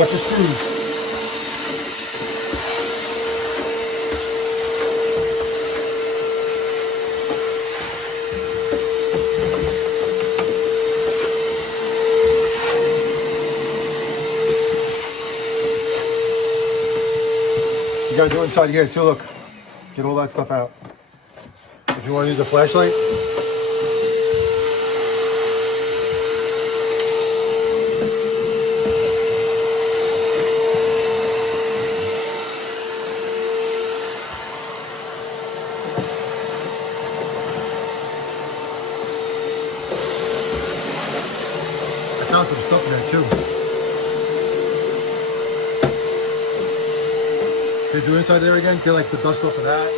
Watch the screws. You gotta do inside here too, look. Get all that stuff out. If you want to use a flashlight. I found some stuff in there too. Did you do inside there again? Get like the dust off of that.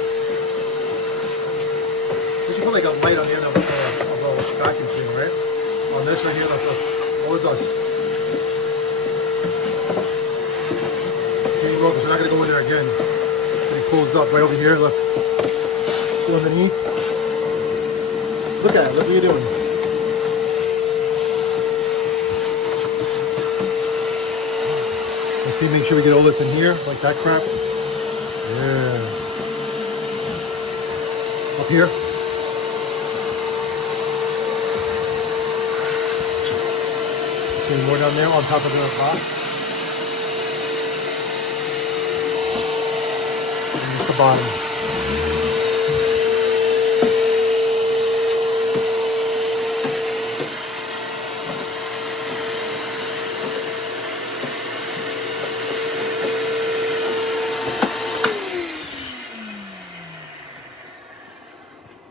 You should put like a light on the end of a vacuum cleaner, right? On this right here, look, all the dust. See, look, we're not gonna go in there again. So he pulls it up right over here, look. Go underneath. Look at it, look what you're doing. Let's see, make sure we get all this in here, like that crap. Yeah. Up here. Any more down there on top of the pot. And just the bottom.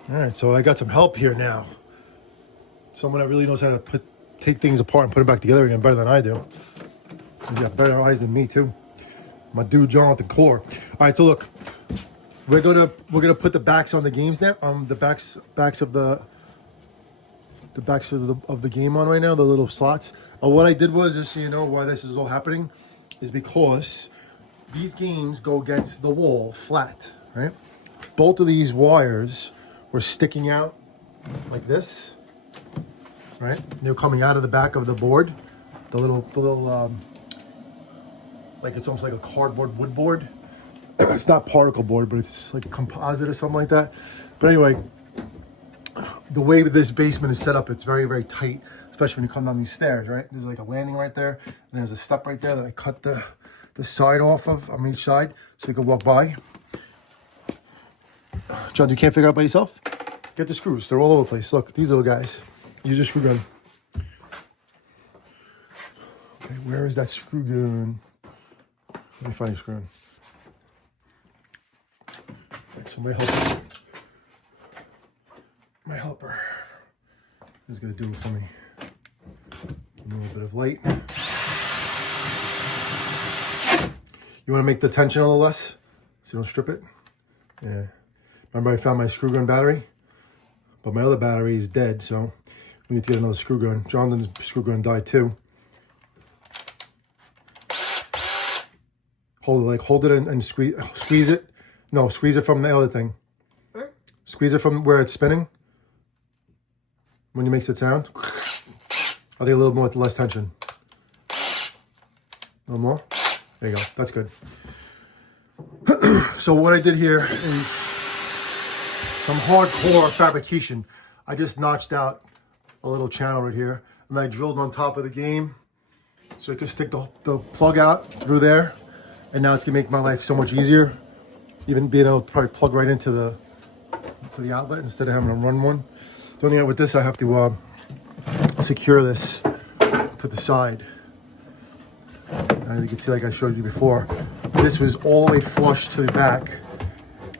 All right, so I got some help here now. Someone that really knows how to take things apart and put it back together again better than I do. He's got better eyes than me too. My dude John with the core. All right, so look, we're gonna put the backs on the games now. The backs of the game on right now. The little slots. What I did was, just so you know why this is all happening, is because these games go against the wall flat, right? Both of these wires were sticking out like this. Right? They're coming out of the back of the board. The little like it's almost like a cardboard wood board. It's not particle board, but it's like a composite or something like that. But anyway, the way this basement is set up, it's very, very tight, especially when you come down these stairs, right? There's like a landing right there, and there's a step right there that I cut the side off of on each side so you can walk by. John, you can't figure it out by yourself? Get the screws. They're all over the place. Look, these little guys. Use a screw gun. Okay, where is that screw gun? Let me find a screw gun. Right, so my helper is going to do it for me. A little bit of light. You want to make the tension a little less so you don't strip it? Yeah. Remember I found my screw gun battery? But my other battery is dead, so we need to get another screw gun. Jonathan's screw gun died too. Hold it and squeeze it. No, squeeze it from the other thing. Squeeze it from where it's spinning. When you makes it sound. I think a little more with less tension. A little more. There you go. That's good. So what I did here is some hardcore fabrication. I just notched out a little channel right here, and I drilled on top of the game so I could stick the plug out through there, and now it's gonna make my life so much easier, even being able to probably plug right into the outlet instead of having to run one. The only thing with this, I have to secure this to the side. And you can see, like I showed you before, this was all the way flush to the back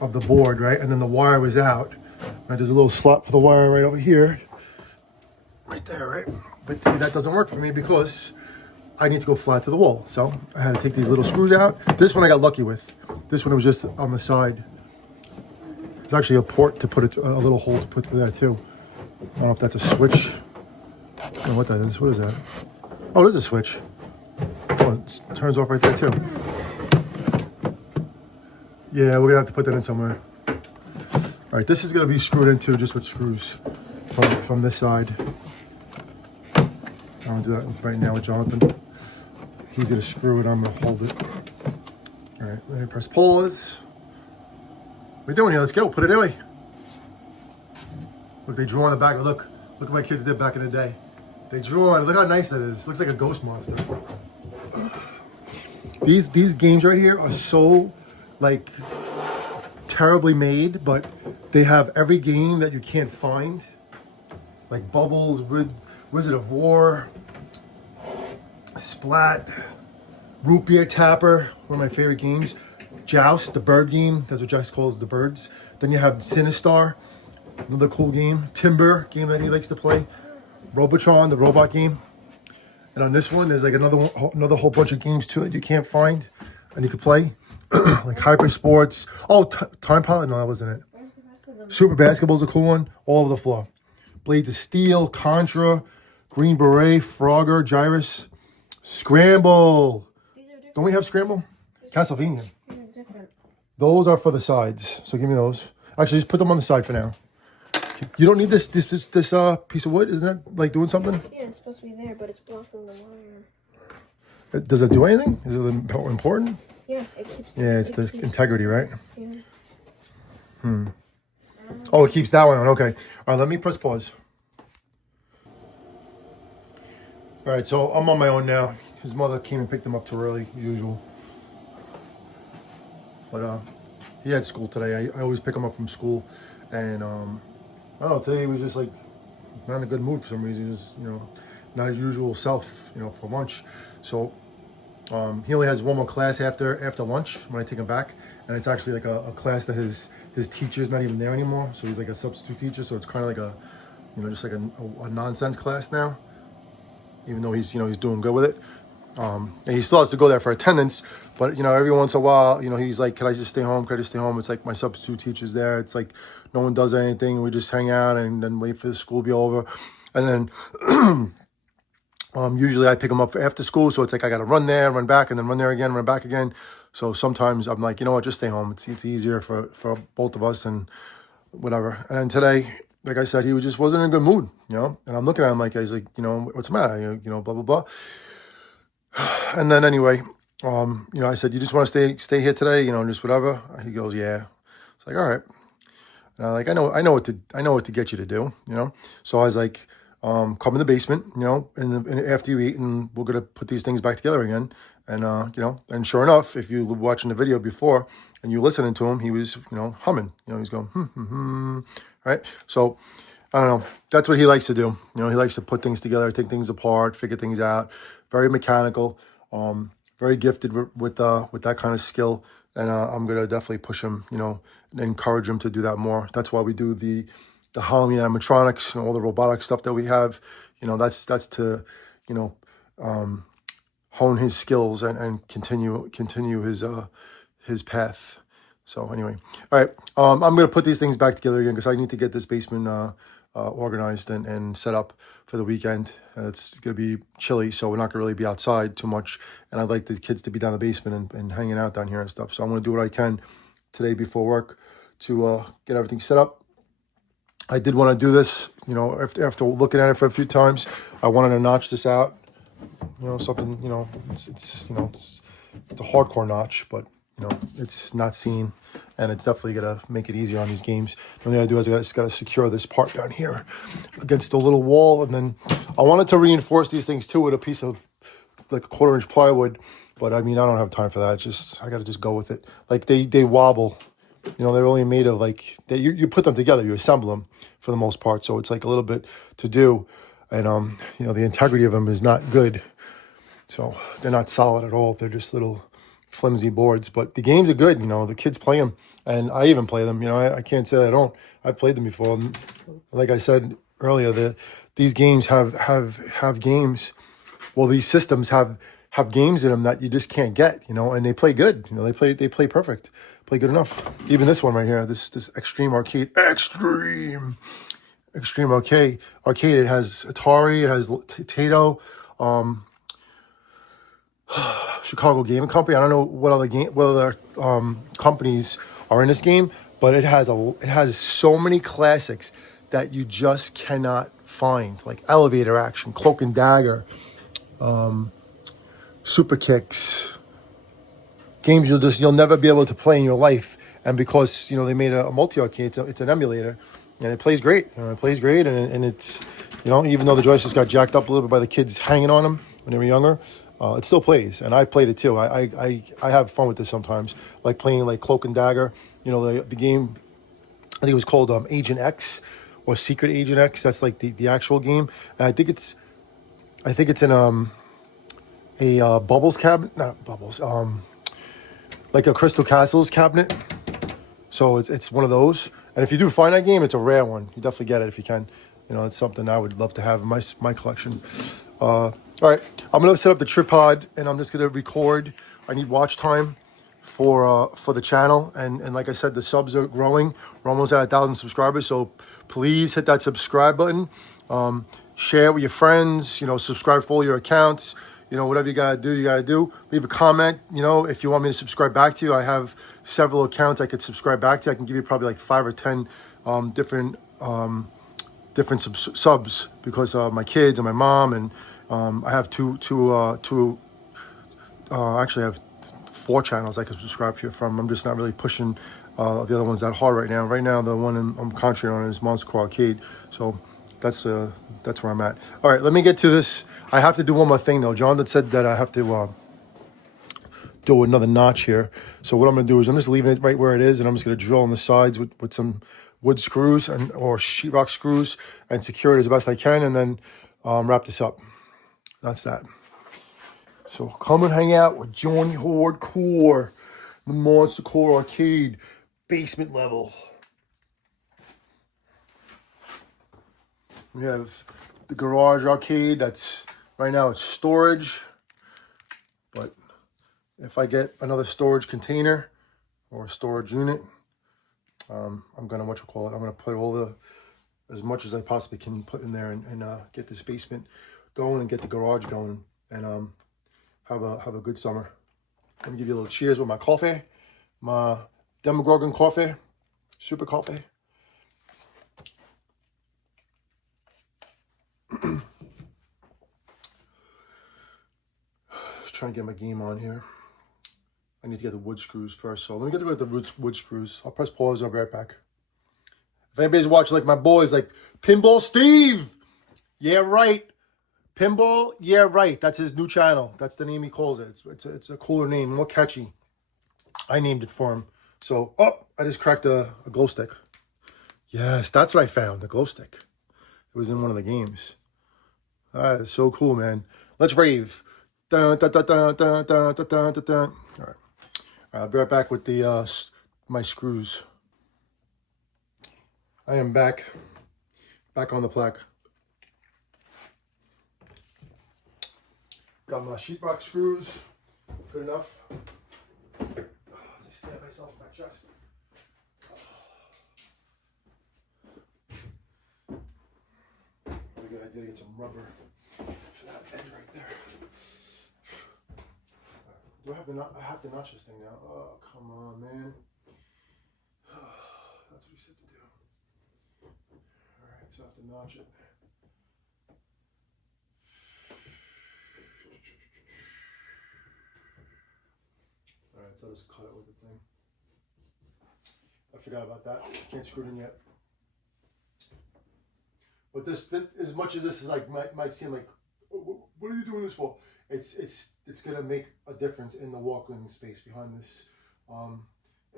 of the board, right? And then the wire was out. Right, there's a little slot for the wire right over here. Right there, right? But see, that doesn't work for me because I need to go flat to the wall. So I had to take these little screws out. This one I got lucky with. This one was just on the side. It's actually a port to put a little hole to put through that too. I don't know if that's a switch. I don't know what that is. What is that? Oh, it is a switch. Oh, it turns off right there too. Yeah, we're gonna have to put that in somewhere. All right, this is gonna be screwed into just with screws from this side. I'm gonna do that right now with Jonathan. He's gonna screw it, I'm gonna hold it. All right, let me press pause. What are you doing here? Let's go, put it away. Look, they drew on the back. Look what my kids did back in the day. They drew on, look how nice that is. Looks like a ghost monster. These games right here are so, like, terribly made, but they have every game that you can't find. Like Bubbles, Wizard of War, Splat, Root Beer Tapper, one of my favorite games. Joust, the bird game, that's what Jax calls the birds. Then you have Sinistar, another cool game. Timber, game that he likes to play. Robotron, the robot game. And on this one, there's like another whole bunch of games too that you can't find and you can play. Like Hyper Sports. Oh, Time Pilot? No, that wasn't it. Super Basketball's a cool one. All over the floor. Blades of Steel, Contra, Green Beret, Frogger, Gyrus, Scramble. Don't we have Scramble? Castlevania. Those are for the sides, so give me those. Actually, just put them on the side for now. You don't need this piece of wood, isn't it? Like doing something? Yeah, it's supposed to be there, but it's blocking the wire. Does it do anything? Is it important? Yeah, it keeps. Yeah, it's the integrity, right? Yeah. Oh, it keeps that one on. Okay. All right, let me press pause. All right, so I'm on my own now. His mother came and picked him up too early, usual. But he had school today. I always pick him up from school, and I don't know. Today he was just like not in a good mood for some reason. He was, not his usual self, for lunch. So he only has one more class after lunch when I take him back, and it's actually like a class that his teacher's not even there anymore. So he's like a substitute teacher. So it's kind of like just like a nonsense class now. Even though he's doing good with it. And he still has to go there for attendance, but every once in a while, he's like, "Can I just stay home? Can I just stay home?" It's like my substitute teacher's there. It's like no one does anything. We just hang out and then wait for the school to be over, and then usually I pick him up for after school. So it's like I got to run there, run back, and then run there again, run back again. So sometimes I'm like, you know what, just stay home. It's easier for both of us and whatever. And then today, like I said, he just wasn't in a good mood, And I'm looking at him like, he's like, what's the matter? Blah blah blah. And then anyway, I said, "You just want to stay here today, just whatever." He goes, "Yeah." It's like, all right. And I'm like, I know what to get you to do, So I was like, come in the basement, and after you eat, and we're gonna put these things back together again. And and sure enough, if you were watching the video before and you listening to him, he was, humming, he's going, right? So I don't know. That's what he likes to do. He likes to put things together, take things apart, figure things out. Very mechanical, very gifted with that kind of skill, and I'm gonna definitely push him, and encourage him to do that more. That's why we do the Halloween animatronics and all the robotic stuff that we have. That's to hone his skills and continue his path. So anyway, all right, I'm gonna put these things back together again because I need to get this basement organized and set up for the weekend. It's going to be chilly, so we're not going to really be outside too much. And I'd like the kids to be down the basement and hanging out down here and stuff. So I'm going to do what I can today before work to get everything set up. I did want to do this, after looking at it for a few times. I wanted to notch this out. Something, it's a hardcore notch, but it's not seen, and it's definitely gonna make it easier on these games. The only thing I do is I just gotta secure this part down here against a little wall, and then I wanted to reinforce these things too with a piece of like a 1/4-inch plywood, but I don't have time for that. I gotta just go with it. Like they wobble, they're only made of like you put them together, you assemble them for the most part, so it's like a little bit to do, and the integrity of them is not good, so they're not solid at all. They're just little flimsy boards, but the games are good. The kids play them, and I even play them. I can't say I don't. I've played them before. And like I said earlier, these games have games. Well, these systems have games in them that you just can't get. And they play good. They play perfect, play good enough. Even this one right here, this Extreme Arcade, Extreme Arcade. It has Atari, it has Tato. Chicago Gaming Company. I don't know what other companies are in this game, but it has so many classics that you just cannot find, like Elevator Action, Cloak and Dagger, super kicks, games you'll never be able to play in your life. And because they made a multi-arcade, it's an emulator, and it plays great. It plays great, and it's even though the joysticks got jacked up a little bit by the kids hanging on them when they were younger, it still plays. And I played it too. I have fun with this sometimes, like playing like Cloak and Dagger. The game, I think it was called Agent X or Secret Agent X. That's like the actual game. And I think it's in a Bubbles cabinet, not Bubbles, like a Crystal Castles cabinet. So it's one of those. And if you do find that game, it's a rare one. You definitely get it if you can. It's something I would love to have in my collection. All right, I'm gonna set up the tripod and I'm just gonna record. I need watch time for the channel, and like I said, the subs are growing. We're almost at 1,000 subscribers, so please hit that subscribe button. Share it with your friends. Subscribe for all your accounts. Whatever you gotta do. Leave a comment. If you want me to subscribe back to you, I have several accounts I could subscribe back to. I can give you probably like 5 or 10 different subs because my kids and my mom, and I have actually I have 4 channels I can subscribe here from. I'm just not really pushing the other ones that hard right now. Right now, the one I'm concentrating on is Monster Core Arcade. So that's where I'm at. All right, let me get to this. I have to do one more thing though. Jonathan said that I have to do another notch here. So what I'm gonna do is I'm just leaving it right where it is, and I'm just gonna drill on the sides with some wood screws or sheetrock screws and secure it as best I can, and then wrap this up. That's that. So come and hang out with Johnny Hardcore, the Monster Core Arcade basement level. We have the garage arcade. That's right now it's storage, but if I get another storage container or storage unit, I'm gonna I'm gonna put as much as I possibly can put in there and get this basement going and get the garage going and have a good summer. Let me give you a little cheers with my coffee, my Demogorgon coffee, super coffee. Just trying to get my game on here. I need to get the wood screws first, so let me get the wood screws. I'll press pause. I'll be right back. If anybody's watching, like my boys, like Pinball Steve, yeah right. Pinball, yeah right. That's his new channel. That's the name he calls it. It's a cooler name, more catchy. I named it for him. So, I just cracked a glow stick. Yes, that's what I found, the glow stick. It was in one of the games. That is so cool, man. Let's rave. Dun, dun, dun, dun, dun, dun, dun, dun, dun, dun. All right. I'll be right back with the my screws. I am back on the plaque. Got my sheetrock screws. Good enough. As I stab myself in my chest. Really good idea to get some rubber for that edge right there. Do I have to I have to notch this thing now? Oh, come on, man. That's what he said to do. Alright, so I have to notch it. Alright, so I'll just cut it with the thing. I forgot about that. Can't screw it in yet. But this as much as this is like might seem like, what are you doing this for? It's gonna make a difference in the walking space behind this,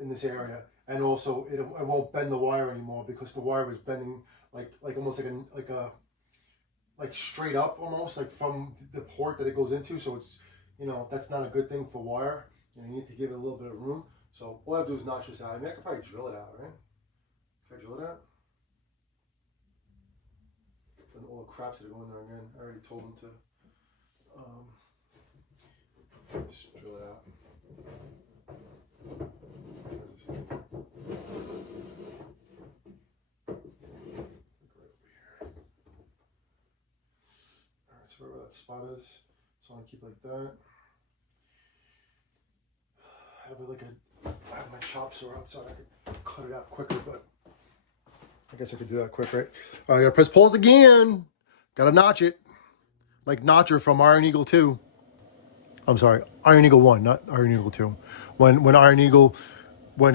in this area, and also it won't bend the wire anymore because the wire is bending like almost like straight up almost like from the port that it goes into. So it's that's not a good thing for wire. You need to give it a little bit of room. So all I have to do is notch this out. I mean, I could probably drill it out, right? Can I drill it out? And all the craps that are going there again. I already told them to just drill it out. Where's this thing? Look right over here. Alright, so wherever that spot is, so I want to keep it like that. I have my chop saw outside. I could cut it out quicker, but I guess I could do that quick, right? I gotta press pause again. Gotta notch it. Like Notcher from Iron Eagle 2. I'm sorry, Iron Eagle 1, not Iron Eagle 2. When Iron Eagle, when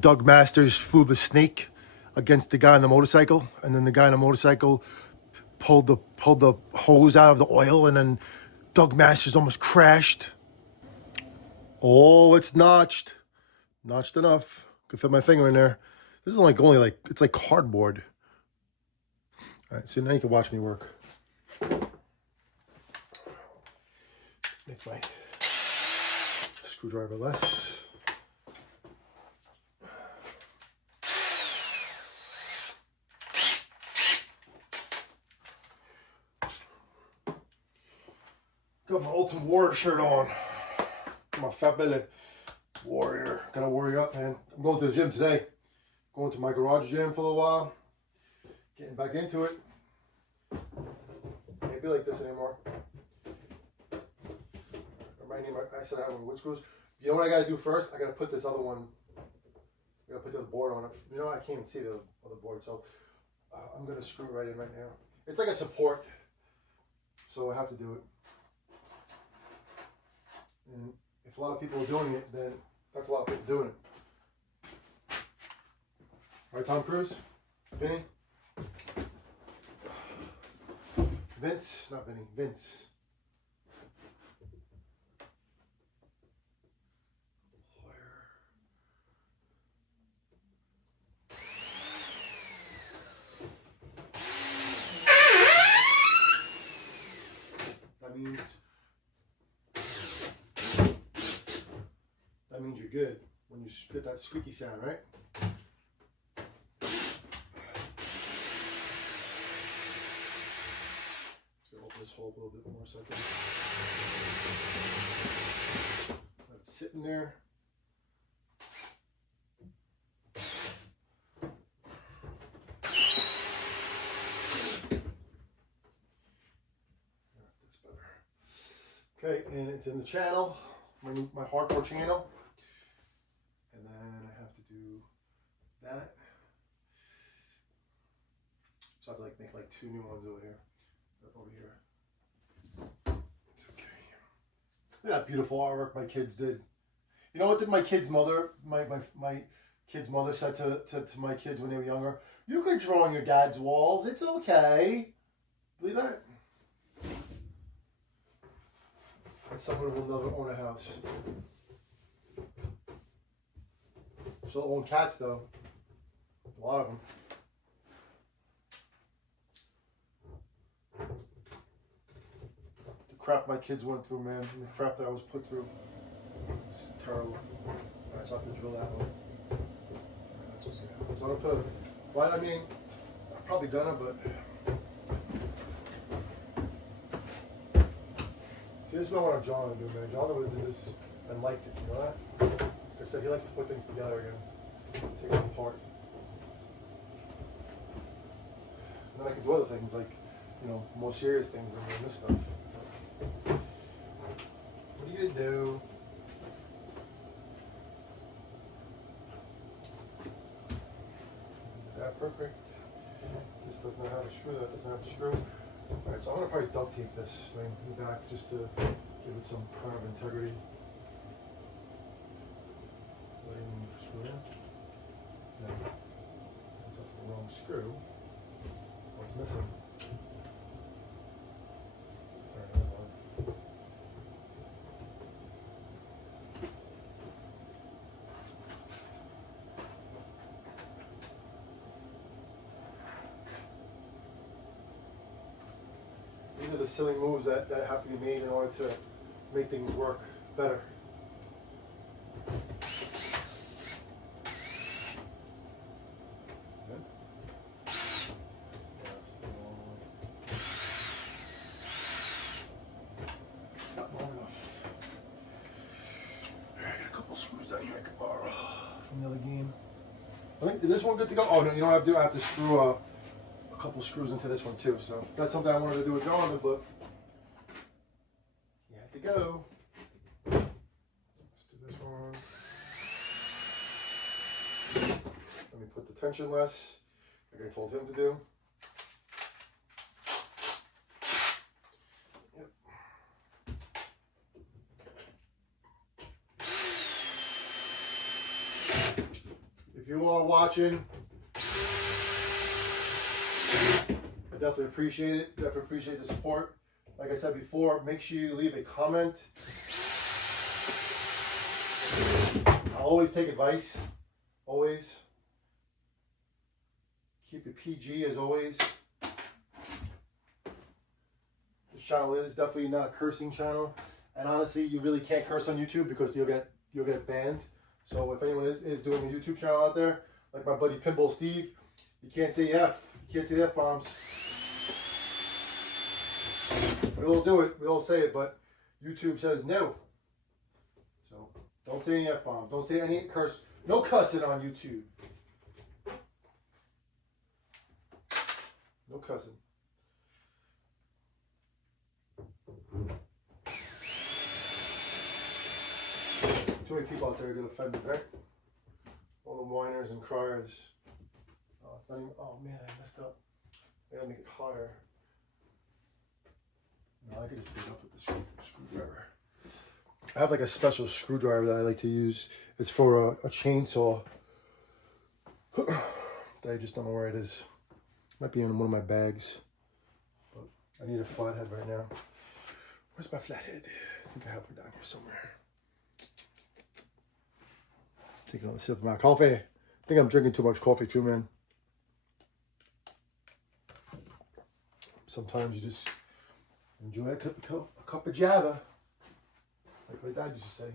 Doug Masters flew the snake against the guy on the motorcycle, and then the guy on the motorcycle pulled the hose out of the oil, and then Doug Masters almost crashed. Oh, it's notched enough. Could fit my finger in there. This is only it's like cardboard. All right, so now you can watch me work. Make my screwdriver less. Got my Ultimate Warrior shirt on. My fat belly warrior. Gotta warrior up, man. I'm going to the gym today. Going to my garage gym for a little while. Getting back into it. Can't be like this anymore. I said I have my wood screws. You know what I gotta do first? I gotta put this other one. I gotta put the other board on it. You know, I can't even see the other board, so I'm gonna screw it right in right now. It's like a support, so I have to do it. And if a lot of people are doing it, then that's a lot of people doing it. Right, Tom Cruise? Vinny? Vince? Not Vinny, Vince. That means you're good when you get that squeaky sound, right? So open this hole a little bit more so I can let it sit in there. That's better. Okay, and it's in the channel, my hardcore channel. And then I have to do that. So I have to make like 2 new ones over here. It's okay. Look at that beautiful artwork my kids did. You know what did my kid's mother, my kid's mother said to my kids when they were younger? You could draw on your dad's walls. It's okay. Believe that? And someone will never own a house. She'll own cats though. A lot of them. The crap my kids went through, man. The crap that I was put through. It's terrible. Alright, so I have to drill that one. That's what's gonna happen. So I'm gonna put well, I mean, I've probably done it, but see, this is what John would do, man. John would do this and liked it, you know that? Like I said, he likes to put things together again. Take them apart. And then I can do other things like, you know, more serious things than doing this stuff. What are you gonna do? That perfect. This doesn't know how to screw, that doesn't have to screw. Alright, so I'm gonna probably duct tape this thing in the back just to give it some kind of integrity. Screw in. No. That's the wrong screw. What's missing? Alright, hold on. These are the silly moves that have to be made in order to make things work better. Is this one good to go? Oh no, you know what I have to do? I have to screw a couple screws into this one too. So that's something I wanted to do with Jonathan, but you have to go. Let's do this one. Let me put the tension less, like I told him to do. Yep. if you are watching, I definitely appreciate it. Definitely appreciate the support. Like I said before, make sure you leave a comment. I'll always take advice. Always. Keep it PG as always. This channel is definitely not a cursing channel. And honestly, you really can't curse on YouTube because you'll get banned. So if anyone is doing a YouTube channel out there, like my buddy Pinball Steve, you can't say F. You can't say F-bombs. We all do it. We all say it, but YouTube says no. So don't say any F-bombs. Don't say any curse. No cussing on YouTube. No cussing. Too many people out there get offended, right? All the whiners and criers. Oh, it's not even. Oh man, I messed up. I gotta make it higher. No, I could just pick it up with the screwdriver. I have like a special screwdriver that I like to use. It's for a chainsaw. That I just don't know where it is. Might be in one of my bags. But I need a flathead right now. Where's my flathead? I think I have one down here somewhere. Taking another sip of my coffee. I think I'm drinking too much coffee too, man. Sometimes you just enjoy a cup of Java. Like my dad used to say,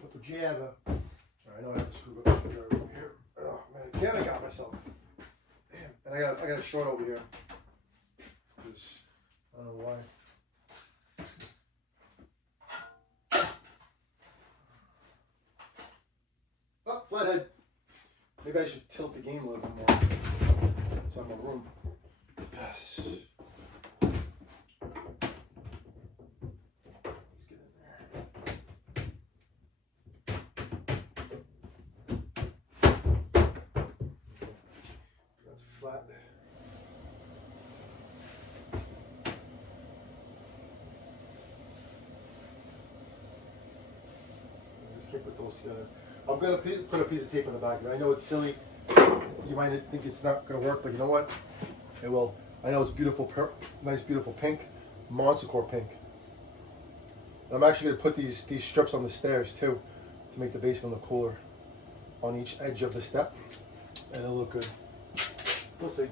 cup of Java. I know I have to screw up the screwdriver over here. Oh man, again I got myself. Damn. And I got a short over here. Just, I don't know why. Oh, flathead. Maybe I should tilt the game a little bit more. So I'm in my room. Yes. Let's get in there. That's flat. I just can't put those together. I'm going to put a piece of tape on the back of it. I know it's silly. You might think it's not going to work, but you know what? It will. I know it's beautiful, nice, beautiful pink. Monster Core pink. And I'm actually going to put these strips on the stairs, too, to make the basement look cooler on each edge of the step. And it'll look good. We'll see.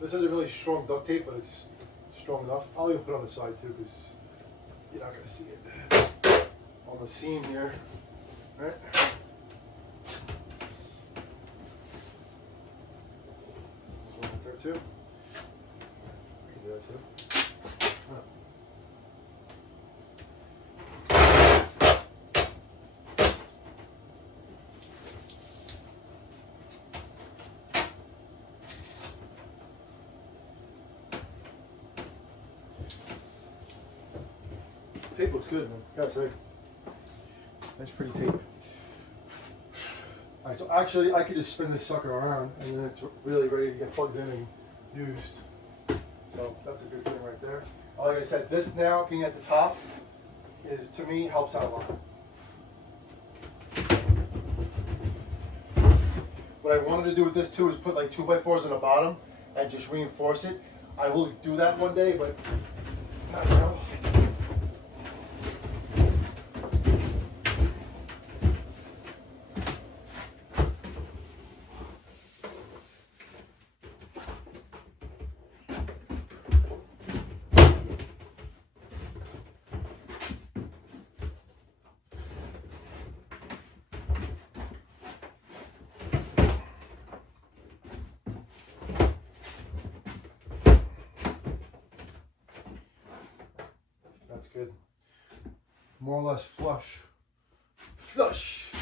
This isn't really strong duct tape, but it's strong enough. I'll even put it on the side, too, because you're not going to see it. On the seam here, right? There's one right there too. I can do that too. Tape looks good, man. Gotta say. That's pretty tape. Alright, so actually I could just spin this sucker around and then it's really ready to get plugged in and used. So that's a good thing right there. Like I said, this now being at the top is, to me, helps out a lot. What I wanted to do with this too is put like 2x4s on the bottom and just reinforce it. I will do that one day, but not now. That's good. More or less flush. Flush.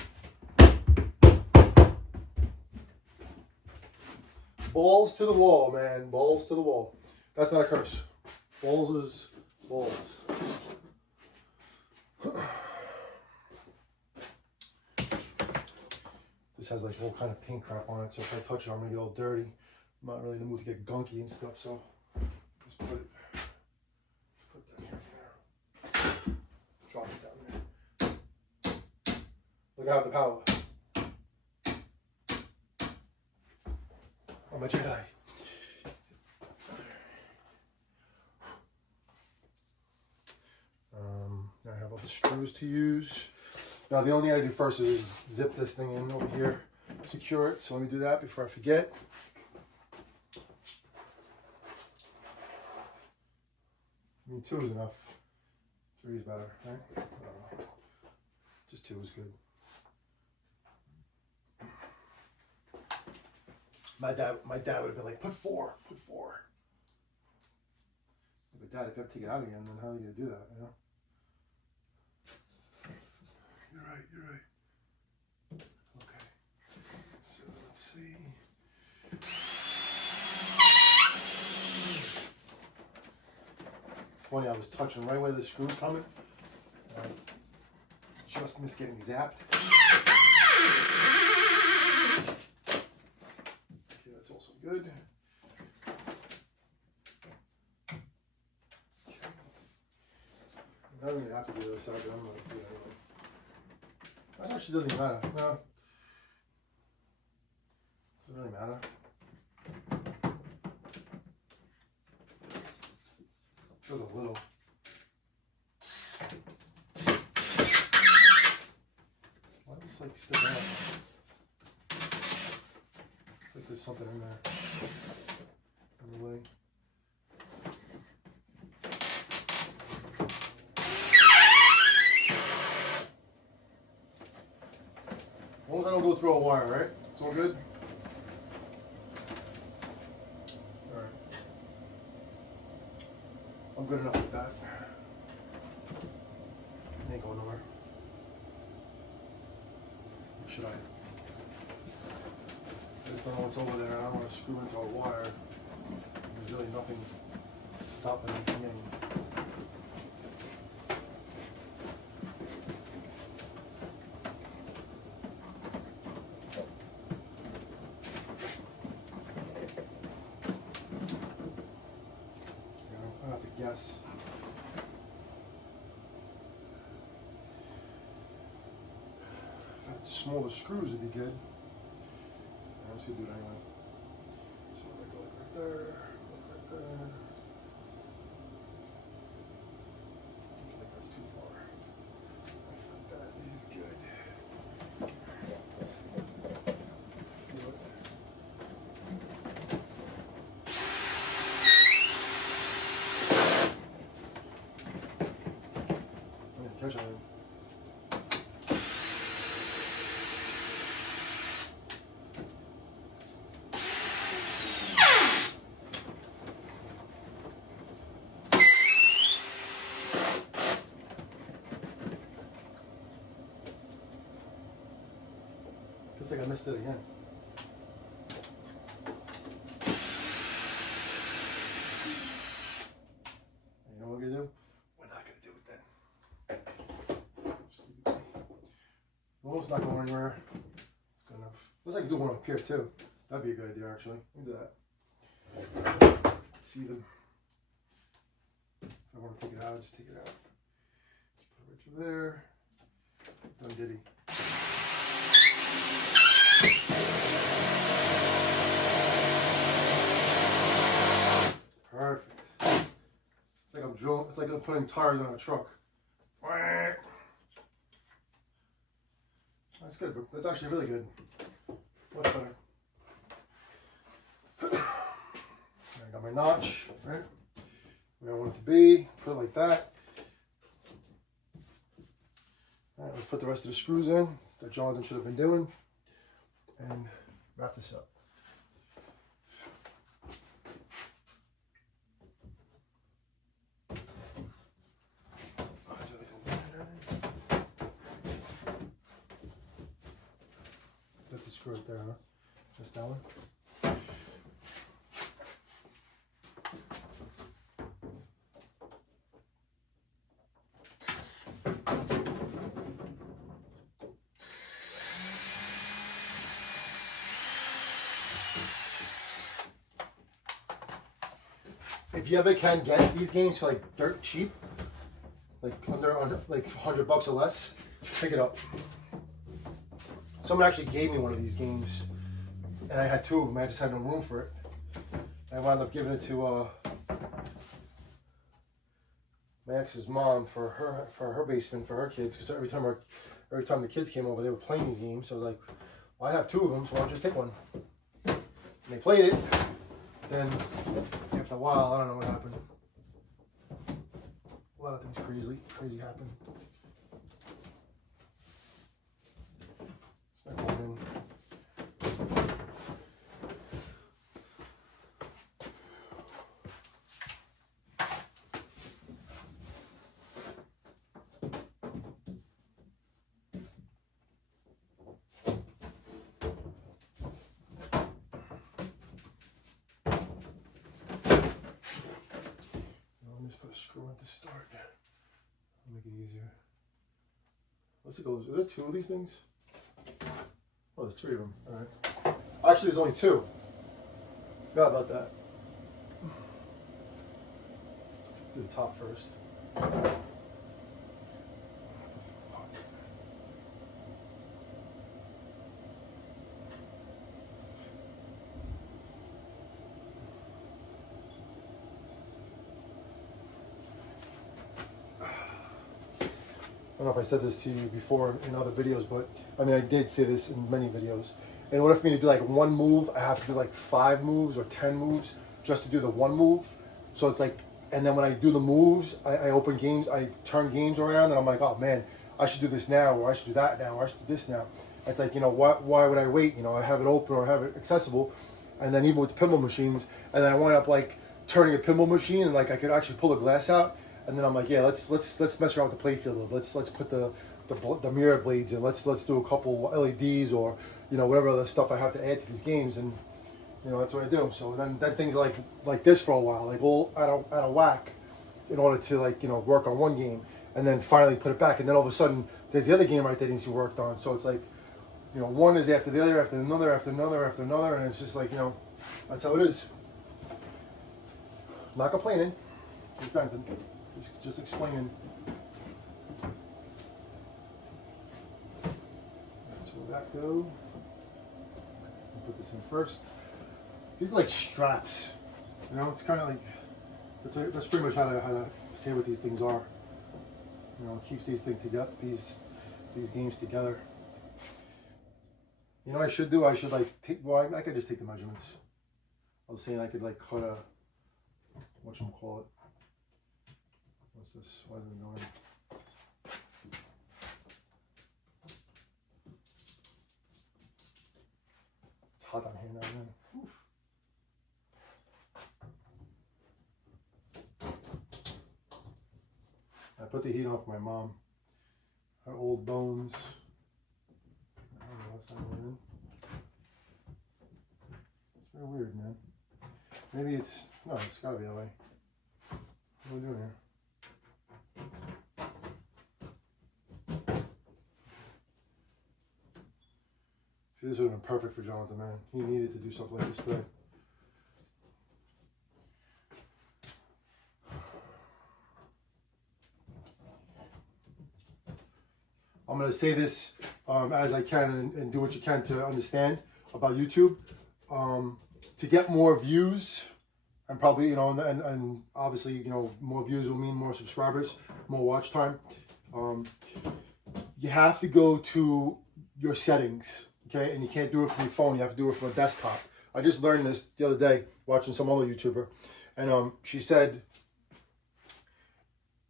Balls to the wall, man. Balls to the wall. That's not a curse. Balls is balls. This has like all kind of paint crap on it, so if I touch it, I'm gonna get all dirty. I'm not really in the mood to get gunky and stuff, so just put it down here for now. Drop it down there. Look, I have the power. I'm a Jedi. Now I have all the screws to use. Now the only thing I do first is zip this thing in over here, secure it. So let me do that before I forget. I mean, 2 is enough. 3 is better, right? I don't know. Just 2 is good. My dad would have been like, put 4, put 4. But Dad, if you have to take it out again, then how are you gonna do that? You know? You're right. Okay. So let's see. It's funny, I was touching right where the screw's coming. I just missed getting zapped. Okay, that's also good. Okay. I don't even have to do this, I'm going to do it anyway. That actually doesn't matter. No. Doesn't really matter. Does a little. Why does this like stick out? Like there's something in there. In the way. As long as I don't go through a wire, right? It's all good? Alright. I'm good enough with that. It ain't going nowhere. Or should I? I just don't know what's over there. I don't want to screw into a wire. There's really nothing stopping me from getting. Yes. If I had smaller screws, it'd be good. I'm just gonna do it anyway. So I go like right there, right there. I think that's too far. I think that is good. Let's see. Feel it. Catch on. Feels like I missed it again. You know what we're gonna do? We're not gonna do it then. Well, it's not going anywhere. It's good enough. Looks like I can do one up here too. That'd be a good idea actually. Let me do that. See them. If I want to take it out, just take it out. Just put it right through there. Done diddy. Perfect. It's like I'm drilling. It's like I'm putting tires on a truck. That's good. That's actually really good. Much better. I got my notch, right? Where I want it to be. Put it like that. All right, let's put the rest of the screws in that Jonathan should have been doing. And wrap this up. That's the screw right there, huh? Just that one. If you ever can get these games for like dirt cheap, like under like $100 or less, pick it up. Someone actually gave me one of these games, and I had 2 of them. I just had no room for it. I wound up giving it to my ex's mom for her basement for her kids, because every time the kids came over, they were playing these games. So I was like, well, I have 2 of them, so I'll just take one. And they played it. Then after a while, I don't know what happened. A lot of things crazy happened. It's not going in. Put a screw in to start. Make it easier. Let's go. Are there 2 of these things? Oh, there's 3 of them. All right. Actually, there's only 2. Forgot about that. Do the top first. I don't know if I said this to you before in other videos, but I mean, I did say this in many videos. In order for me to do like 1 move, I have to do like 5 moves or 10 moves just to do the 1 move. So it's like, and then when I do the moves, I open games, I turn games around, and I'm like, oh man, I should do this now, or I should do that now, or I should do this now. It's like, you know, why would I wait? You know, I have it open or have it accessible, and then even with the pinball machines, and then I wind up like turning a pinball machine, and like I could actually pull the glass out. And then I'm like, yeah, let's mess around with the playfield. Let's put the mirror blades in. Let's do a couple LEDs or, you know, whatever other stuff I have to add to these games, and you know, that's what I do. So then things like this for a while, like all out of whack, in order to, like, you know, work on one game, and then finally put it back, and then all of a sudden there's the other game right there that needs to be worked on. So it's like, you know, one is after the other, after another, after another, after another, and it's just like, you know, that's how it is. Not complaining, just venting. Just explaining. So where that go? Put this in first. These are like straps. You know, it's kind of like that's pretty much how to say what these things are. You know, it keeps these things together. These games together. You know what I should do? I should like take. Well, I could just take the measurements. I was saying I could like cut a whatchamacallit. What's this? Why isn't it going? It's hot down here now, man. Oof. I put the heat on for my mom. Her old bones. I don't know what's not going in. It's very weird, man. Maybe it's gotta be that way. What are we doing here? See, this would have been perfect for Jonathan, man. He needed to do something like this today. I'm going to say this as I can and do what you can to understand about YouTube. To get more views, and probably, you know, and obviously, you know, more views will mean more subscribers, more watch time. You have to go to your settings. Okay, and you can't do it from your phone. You have to do it from a desktop. I just learned this the other day watching some other YouTuber, and she said,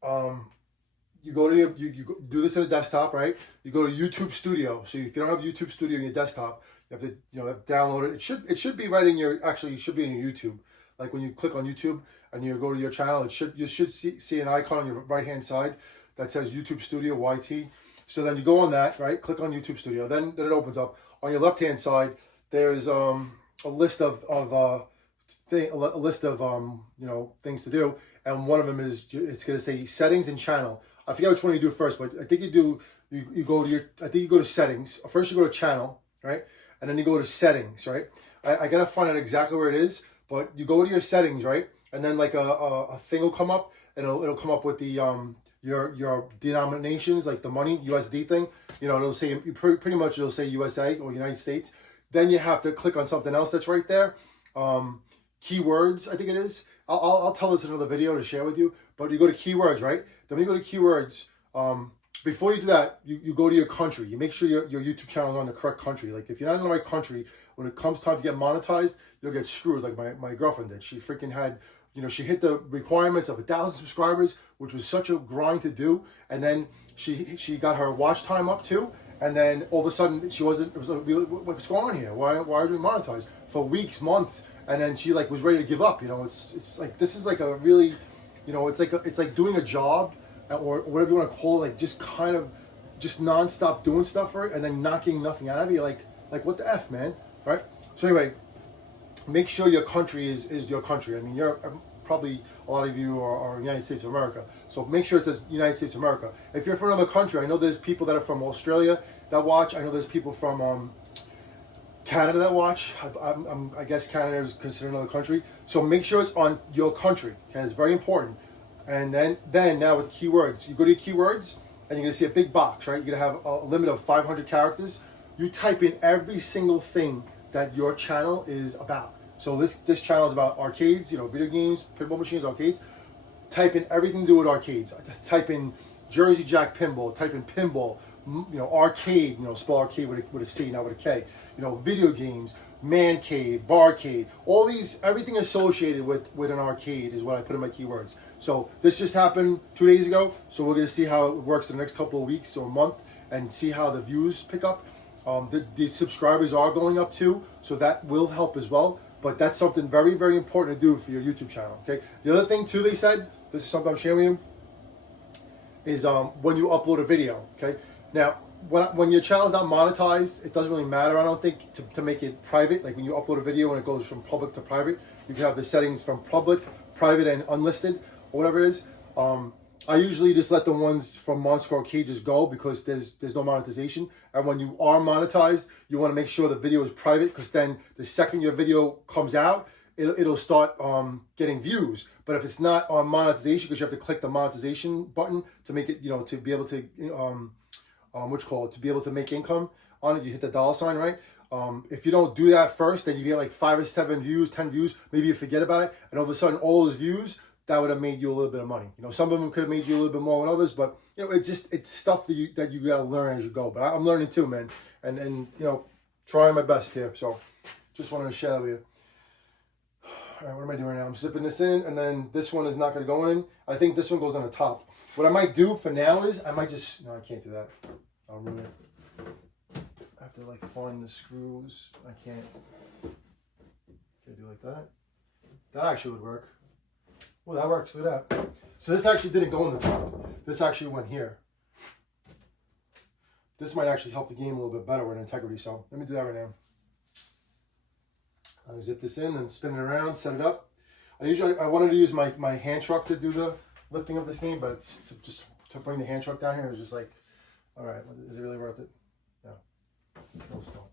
you go to you do this in a desktop, right? You go to YouTube Studio. So if you don't have YouTube Studio in your desktop, you have to, you know, have to download it. It should be right in your, actually it should be in your YouTube. Like when you click on YouTube and you go to your channel, you should see an icon on your right hand side that says YouTube Studio YT. So then you go on that, right? Click on YouTube Studio. Then it opens up. On your left hand side, there's a list of you know, things to do, and one of them is, it's going to say settings and channel. I forget which one you do first, but I think you go to settings. First you go to channel, right? And then you go to settings, right? I gotta find out exactly where it is, but you go to your settings, right? And then like a thing will come up, and it'll come up with the your denominations, like the money, USD thing. You know, it'll say, pretty much it'll say USA or United States. Then you have to click on something else that's right there. Keywords, I think it is. I'll tell this in another video to share with you. But you go to keywords, right? Then when you go to keywords, before you do that, you go to your country. You make sure your YouTube channel is on the correct country. Like if you're not in the right country, when it comes time to get monetized, you'll get screwed like my girlfriend did. She freaking had, she hit the requirements of 1,000 subscribers, which was such a grind to do. And then she got her watch time up too. And then all of a sudden she wasn't, it was like, what's going on here? Why are we monetized? For weeks, months. And then she like was ready to give up. It's like, this is like a really, it's like doing a job or whatever you want to call it, like just kind of just nonstop doing stuff for it and then not getting nothing out of it. Like what the F, man, right? So anyway, make sure your country is your country. I mean, you're probably, a lot of you are United States of America. So make sure it says United States of America. If you're from another country, I know there's people that are from Australia that watch. I know there's people from Canada that watch. I guess Canada is considered another country. So make sure it's on your country. Okay? It's very important. And then now with keywords, you go to your keywords and you're gonna see a big box, right? You're gonna have a limit of 500 characters. You type in every single thing that your channel is about. So this channel is about arcades, video games, pinball machines, arcades. Type in everything to do with arcades. Type in Jersey Jack pinball. Type in pinball. Arcade. Spell arcade with a C, not with a K. Video games, man cave, barcade. All these, everything associated with an arcade is what I put in my keywords. So this just happened 2 days ago. So we're gonna see how it works in the next couple of weeks or a month and see how the views pick up. The subscribers are going up too, so that will help as well. But that's something very, very important to do for your YouTube channel, okay? The other thing too, they said, this is something I'm sharing with you, is when you upload a video, okay? Now, when your channel's not monetized, it doesn't really matter, I don't think, to make it private. Like when you upload a video and it goes from public to private, you can have the settings from public, private, and unlisted, or whatever it is. I usually just let the ones from Monster Arcade just go because there's no monetization. And when you are monetized, you want to make sure the video is private because then the second your video comes out, it'll start getting views. But if it's not on monetization, because you have to click the monetization button to make it, to be able to, to be able to make income on it, you hit the $sign, right? If you don't do that first, then you get like 5 or 7 views, 10 views, maybe you forget about it, and all of a sudden all those views, that would have made you a little bit of money. Some of them could have made you a little bit more than others, but it's stuff that you gotta learn as you go. But I'm learning too, man, and trying my best here. So just wanted to share that with you. All right, what am I doing right now? I'm zipping this in, and then this one is not gonna go in. I think this one goes on the top. What I might do for now is I might just no, I can't do that. I'll ruin it. I have to like find the screws. I can't. Can I do like that? That actually would work. Well, that works. Look at that. So this actually didn't go in the top. This actually went here. This might actually help the game a little bit better with integrity. So let me do that right now. I'll zip this in and spin it around, set it up. I wanted to use my hand truck to do the lifting of this game, but it's just to bring the hand truck down here is just like, all right, is it really worth it? No, those don't.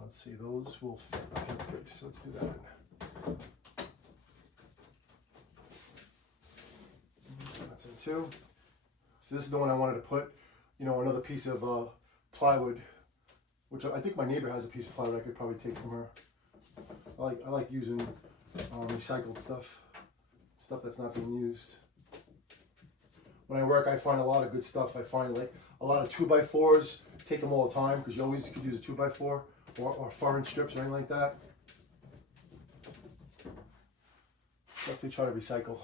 Let's see, those will fit. Okay, that's good. So let's do that. That's in two. So this is the one I wanted to put, another piece of plywood, which I think my neighbor has a piece of plywood I could probably take from her. I like using recycled stuff that's not being used. When I work, I find a lot of good stuff. I find like a lot of 2x4s, take them all the time because you always could use a 2x4 or foreign strips or anything like that. Definitely try to recycle.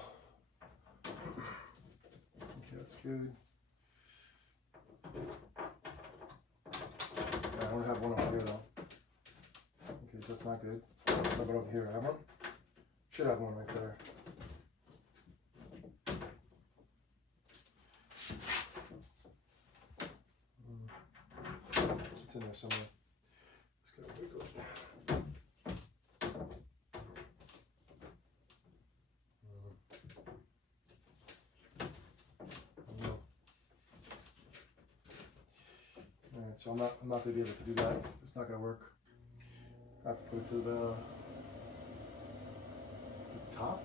Okay, that's good. I don't have one over here though. Okay, so that's not good. How about over here? I have one? Should have one right there. It's in there somewhere. Just gotta wiggle it. Alright, so I'm not gonna be able to do that. It's not gonna work. I have to put it to the top.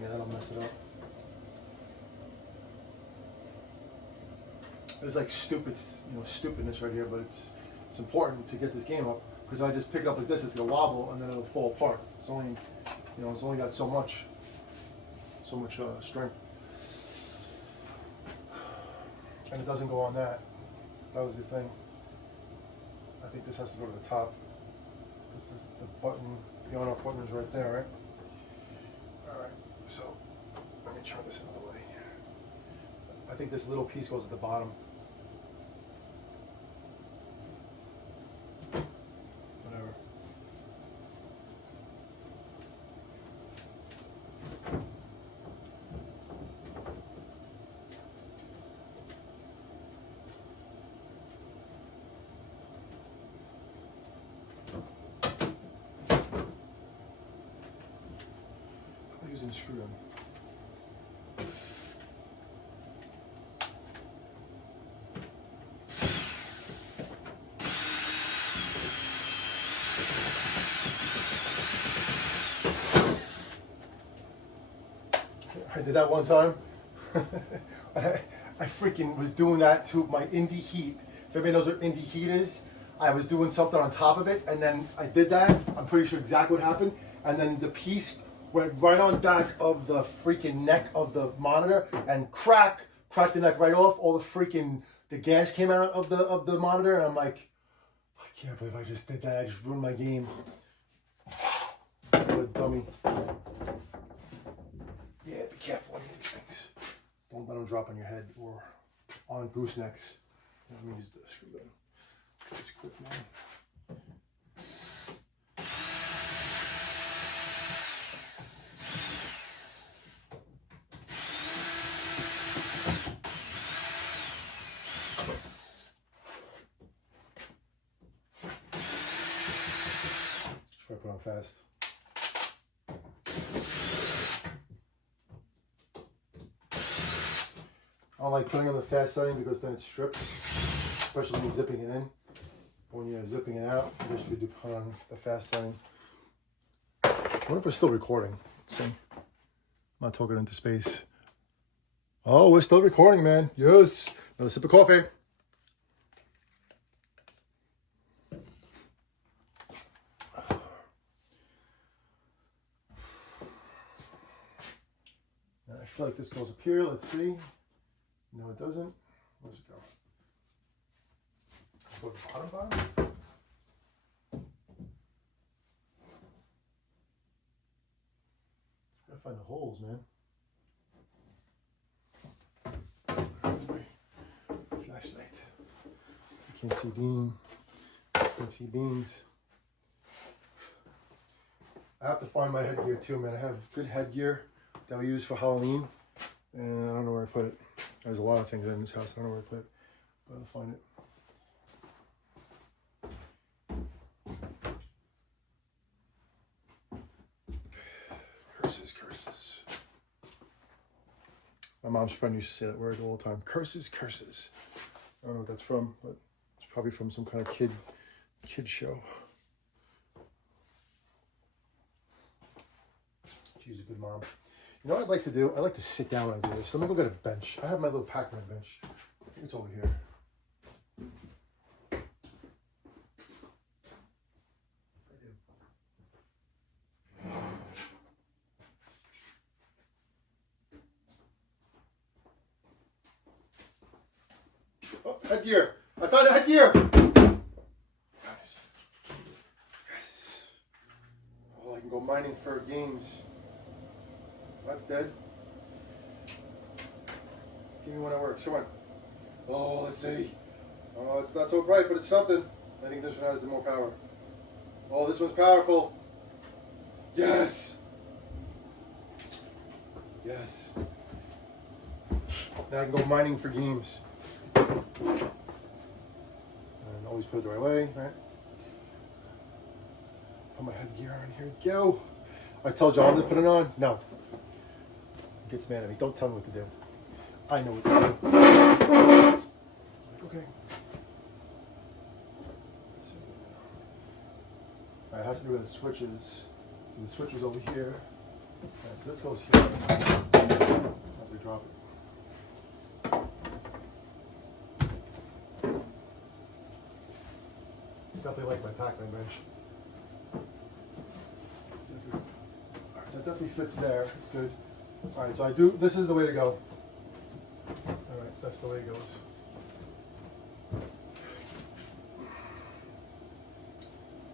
Yeah, that'll mess it up. It's like stupid, stupidness right here, but it's important to get this game up because I just pick it up like this, it's gonna wobble and then it'll fall apart. It's only, it's only got so much strength, and it doesn't go on that. That was the thing. I think this has to go to the top. This is the button, the on-off button is right there, right? All right. So let me turn this another way. I think this little piece goes at the bottom. Whatever. I'm using a screw gun. I did that one time. I freaking was doing that to my indie heat. If everybody knows what indie heat is, I was doing something on top of it, and then I did that. I'm pretty sure exactly what happened. And then the piece went right on back of the freaking neck of the monitor and cracked the neck right off. All the gas came out of the monitor, and I'm like, I can't believe I just did that. I just ruined my game. What a dummy. Yeah, be careful on these things. Don't let them drop on your head or on goosenecks. Let me use the screw gun. Just quick, man. Try to put on fast. I don't like putting on the fast setting because then it strips, especially when you're zipping it in. When you're zipping it out, you should do put on the fast setting. I wonder if we're still recording. Let's see. I'm not talking into space. Oh, we're still recording, man. Yes. Another sip of coffee. I feel like this goes up here. Let's see. No, it doesn't. Where's it go? Go to the bottom. Gotta find the holes, man. Where's my flashlight? I can't see beam. Can't see beams. I have to find my headgear too, man. I have good headgear that we use for Halloween, and I don't know where I put it. There's a lot of things in this house. I don't know where to put it, but I'll find it. Curses. My mom's friend used to say that word all the time. Curses. I don't know what that's from, but it's probably from some kind of kid show. She's a good mom. You know what I'd like to do? I'd like to sit down when I do this. Let me go get a bench. I have my little Pac-Man bench. I think it's over here. Oh, headgear! I found a headgear! Yes. Oh, I can go mining for games. That's dead. Give me one that works. Come on. Oh, let's see. Oh, it's not so bright, but it's something. I think this one has the more power. Oh, this one's powerful. Yes. Yes. Now I can go mining for games. And always put it the right way, right? Put my headgear on. Here we go. I told John to put it on. No. He gets mad at me. Don't tell me what to do. I know what to do. Okay. Let's see. It has to do with the switches. So the switch is over here. Right, so this goes here. As I drop it. definitely like my Pac-Man bench. Alright, that definitely fits there. It's good. Alright, so this is the way to go. Alright, that's the way it goes.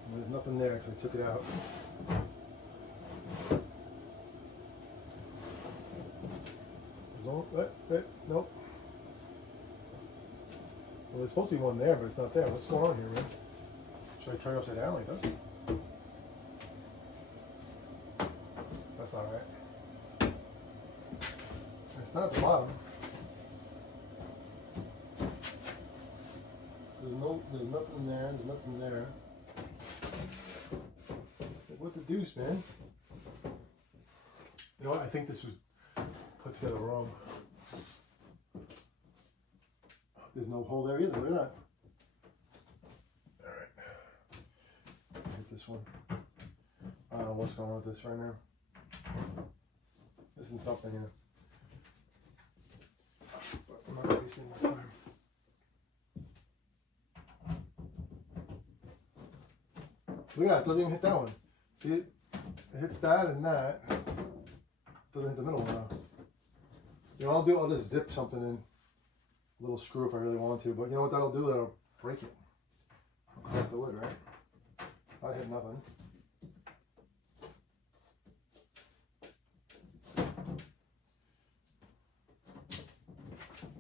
And there's nothing there because I took it out. Nope. Well, there's supposed to be one there, but it's not there. What's going on here, man? Should I turn it upside down like this? That's not right. It's not at the bottom. There's nothing there. There's nothing there. What the deuce, man? You know what? I think this was put together wrong. There's no hole there either. Look at that. All right. Get this one. I don't know what's going on with this right now. This is something here. But I'm not wasting my time. Look at that. It doesn't even hit that one. See, it hits that and that. It doesn't hit the middle now. You know, I'll just zip something in. A little screw if I really want to, but you know what that'll do? That'll break it. I'll crack the wood, right? Not hit nothing.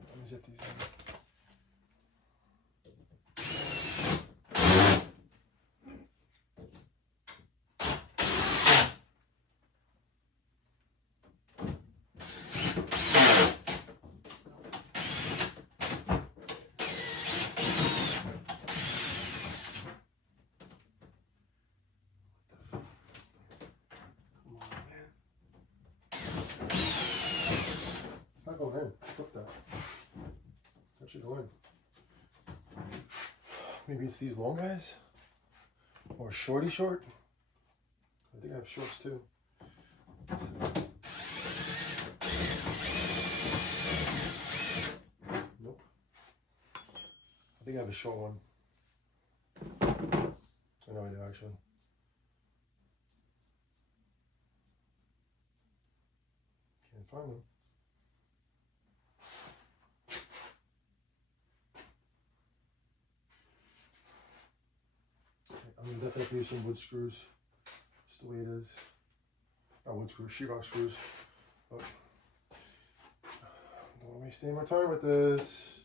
Let me zip these in. Go in. Flip that. That should go in. Maybe it's these long guys? Or shorty short? I think I have shorts too. Nope. I think I have a short one. I know I do actually. Can't find them. I'm going to definitely use some wood screws, just the way it is. Not wood screws, sheetrock screws. But don't want to waste any more time with this.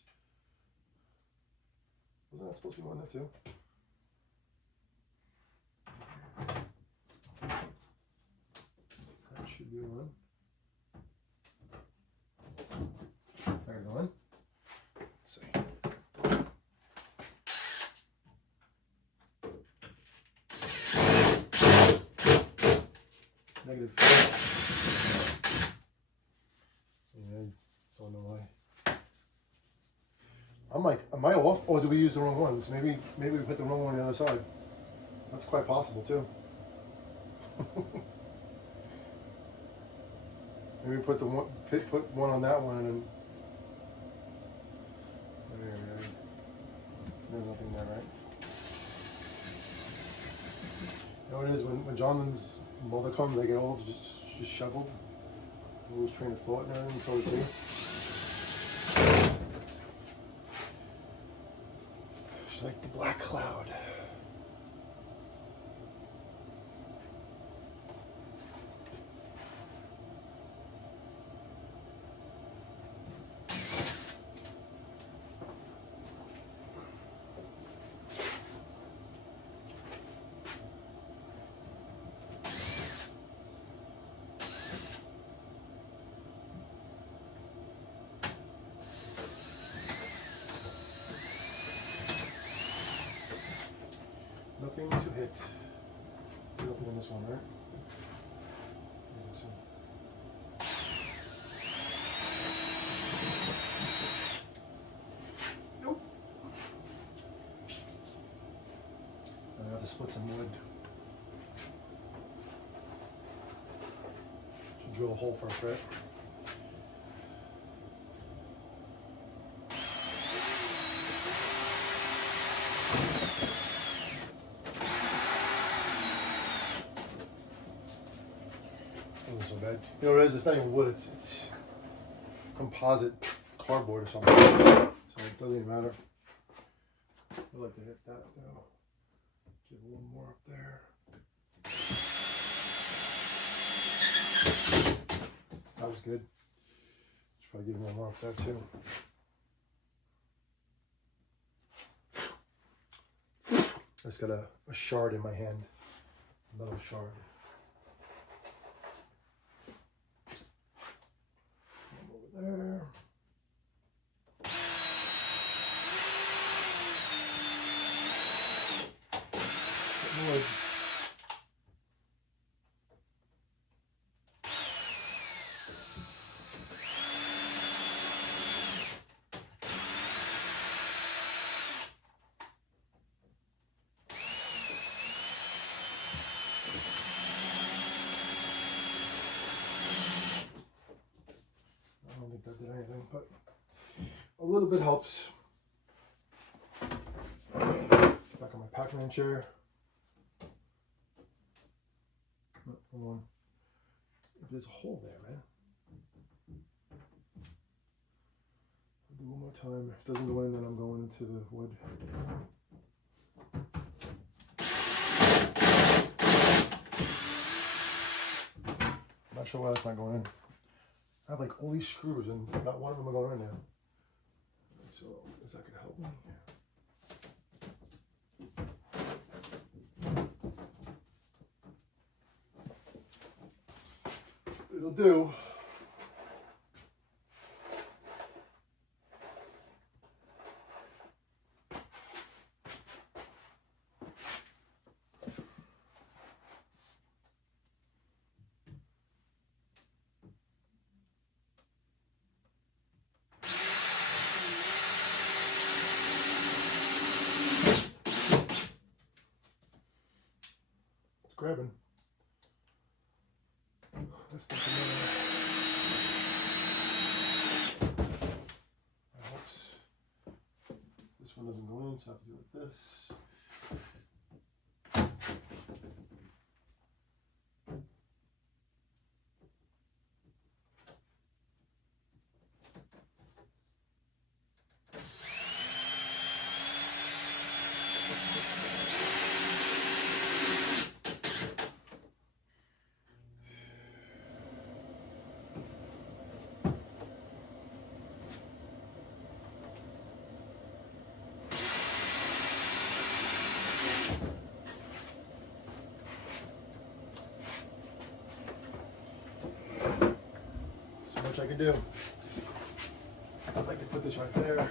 Wasn't that supposed to be one there too? That should be one. There we go in. Let's see. Negative. Yeah, don't know why. I'm like, am I off, or do we use the wrong ones? Maybe we put the wrong one on the other side. That's quite possible too. Maybe put the one, put one on that one, and then there's nothing there, right? You know what it is when Jonathan's mother comes, they get all just shoveled. Lose train of thought and everything, so to see. She's like the black cloud. Nothing to hit. Nothing on this one, right? Nope. I have to split some wood. Should drill a hole for a crit. wasn't so bad. You know what it is? It's not even wood. It's composite cardboard or something. So it doesn't even matter. I'd like to hit that though. Give it one more up there. That was good. Should probably give it one more up there too. I just got a shard in my hand. Another shard. One over there. Wood. I don't think that did anything, but a little bit helps. Back on my Pac-Man chair. Hold on. There's a hole there, man. I'll do one more time. If it doesn't go in, then I'm going into the wood. I'm not sure why that's not going in. I have like all these screws and not one of them are going in now. So, is that going to help me? It'll do. It's grabbing. That's the I hope this one doesn't go in, so I have to do it with this. Which I can do. I'd like to put this right there.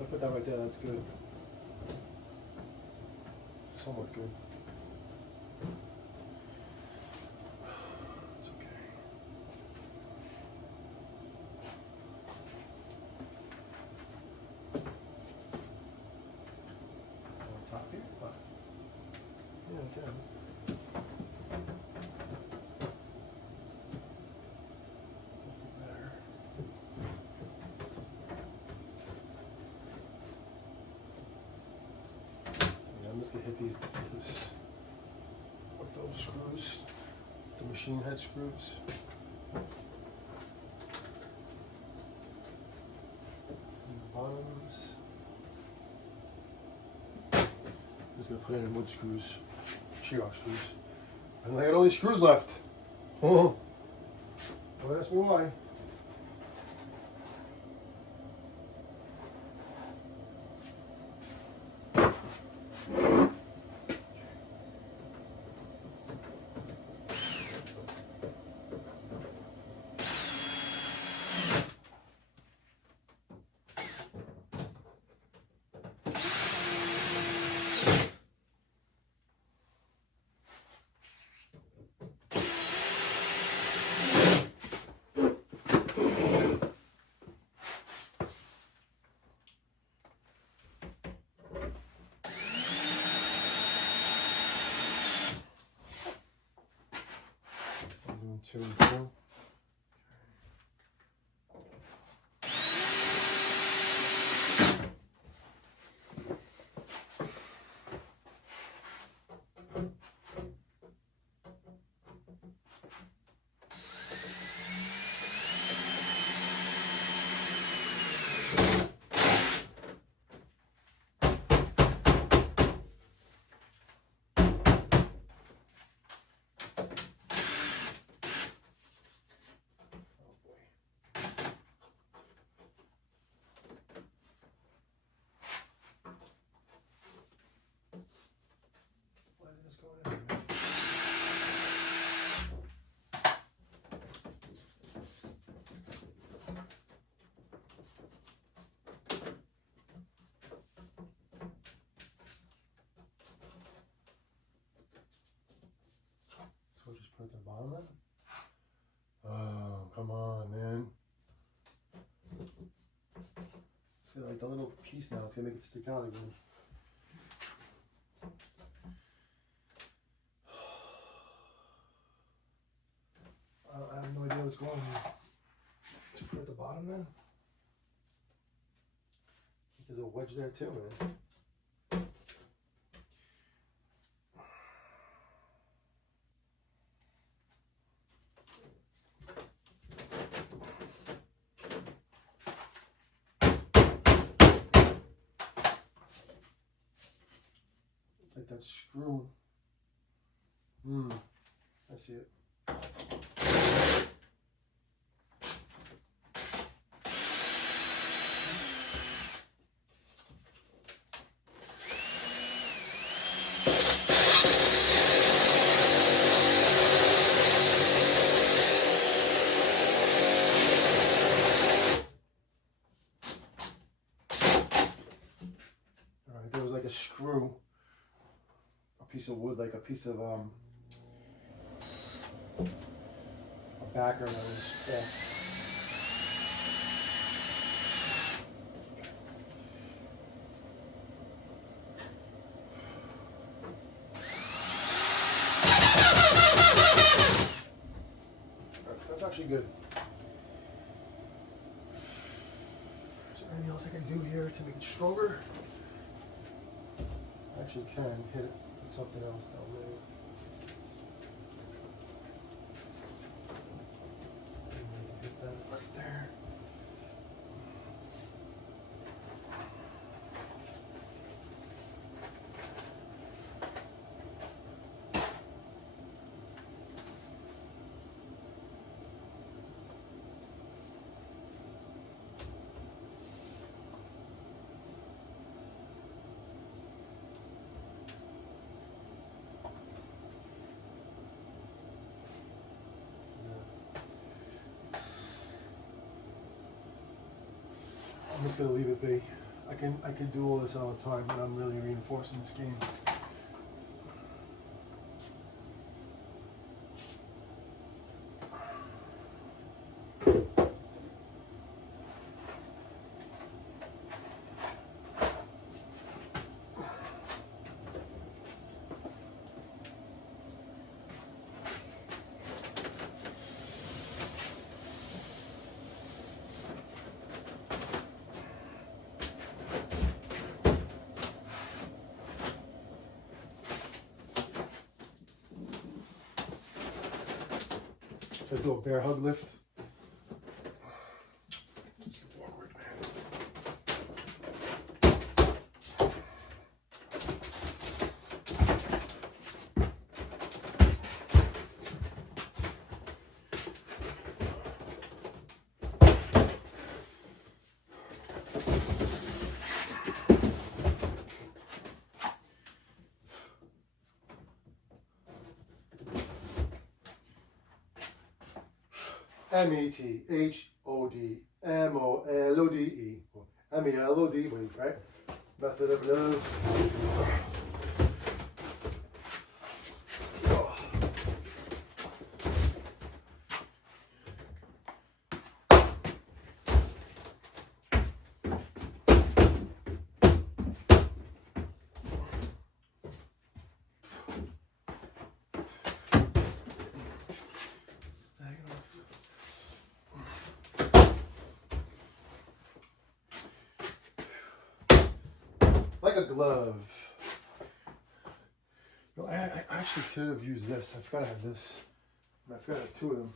I'll put that right there, that's good. Somewhat good. It's okay. Top here? Yeah, okay. Better. Yeah, I'm just gonna hit these with those screws, the machine head screws. And the bottoms. Just gonna put in wood screws, shear-off screws. And I got all these screws left. Oh, don't ask me why. Two and two. Put it at the bottom then? Oh, come on, man. See, like the little piece now, it's gonna make it stick out again. I have no idea what's going on here. Just put it at the bottom then? There's a wedge there too, man. It's like that screw. I see it. There was like a screw, a piece of wood, like a piece of a backer that was off. That's actually good. Is there anything else I can do here to make it stronger? I actually can hit it with something else down there. Hit that right there. I'm just gonna leave it be. I can do all this all the time when I'm really reinforcing this game. Should I do a bear hug lift? It's awkward, man. METHODMOLODE. MELOD, right? Method of love. Like a glove. No, I actually could have used this. I forgot I had this. I forgot I had two of them.